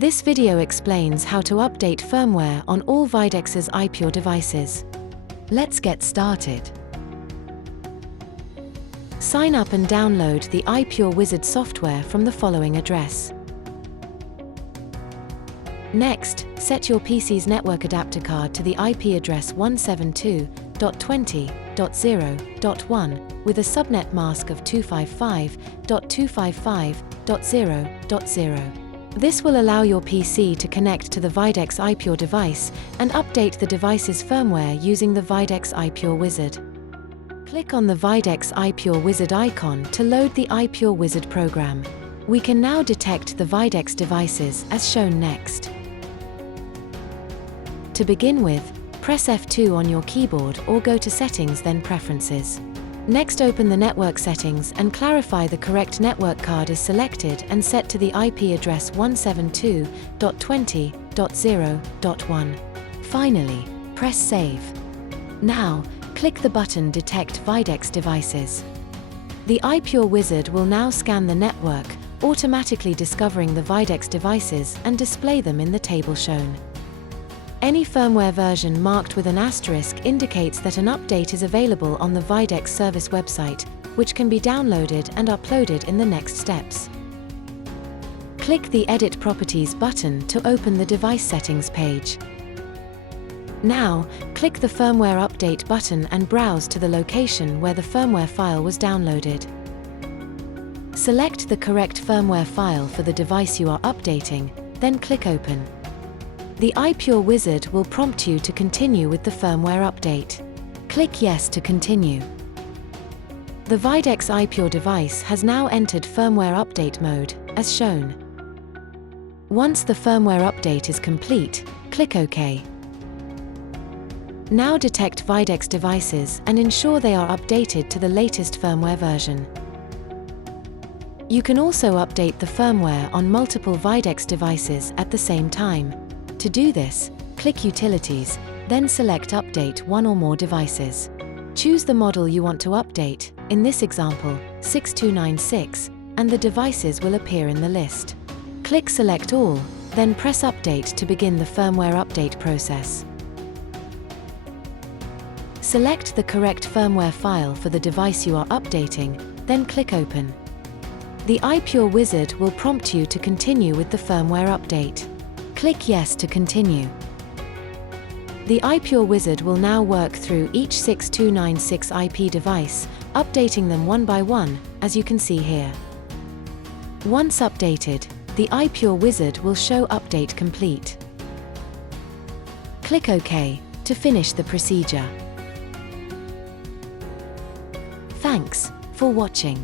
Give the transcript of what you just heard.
This video explains how to update firmware on all Videx's IPure devices. Let's get started. Sign up and download the IPure Wizard software from the following address. Next, set your PC's network adapter card to the IP address 172.20.0.1 with a subnet mask of 255.255.0.0. This will allow your PC to connect to the Videx IPure device and update the device's firmware using the Videx IPure Wizard. Click on the Videx IPure Wizard icon to load the IPure Wizard program. We can now detect the Videx devices as shown next. To begin with, press F2 on your keyboard or go to Settings, then Preferences. Next, open the network settings and clarify the correct network card is selected and set to the IP address 172.20.0.1. Finally, press Save. Now, click the button Detect Videx Devices. The IPure Wizard will now scan the network, automatically discovering the Videx devices and display them in the table shown. Any firmware version marked with an asterisk indicates that an update is available on the Videx service website, which can be downloaded and uploaded in the next steps. Click the Edit Properties button to open the device settings page. Now, click the Firmware Update button and browse to the location where the firmware file was downloaded. Select the correct firmware file for the device you are updating, then click Open. The IPure Wizard will prompt you to continue with the firmware update. Click Yes to continue. The Videx IPure device has now entered firmware update mode, as shown. Once the firmware update is complete, click OK. Now detect Videx devices and ensure they are updated to the latest firmware version. You can also update the firmware on multiple Videx devices at the same time. To do this, click Utilities, then select Update one or more devices. Choose the model you want to update, in this example, 6296, and the devices will appear in the list. Click Select All, then press Update to begin the firmware update process. Select the correct firmware file for the device you are updating, then click Open. The IPure Wizard will prompt you to continue with the firmware update. Click Yes to continue. The IPure Wizard will now work through each 6296 IP device, updating them one by one, as you can see here. Once updated, the IPure Wizard will show Update Complete. Click OK to finish the procedure. Thanks for watching.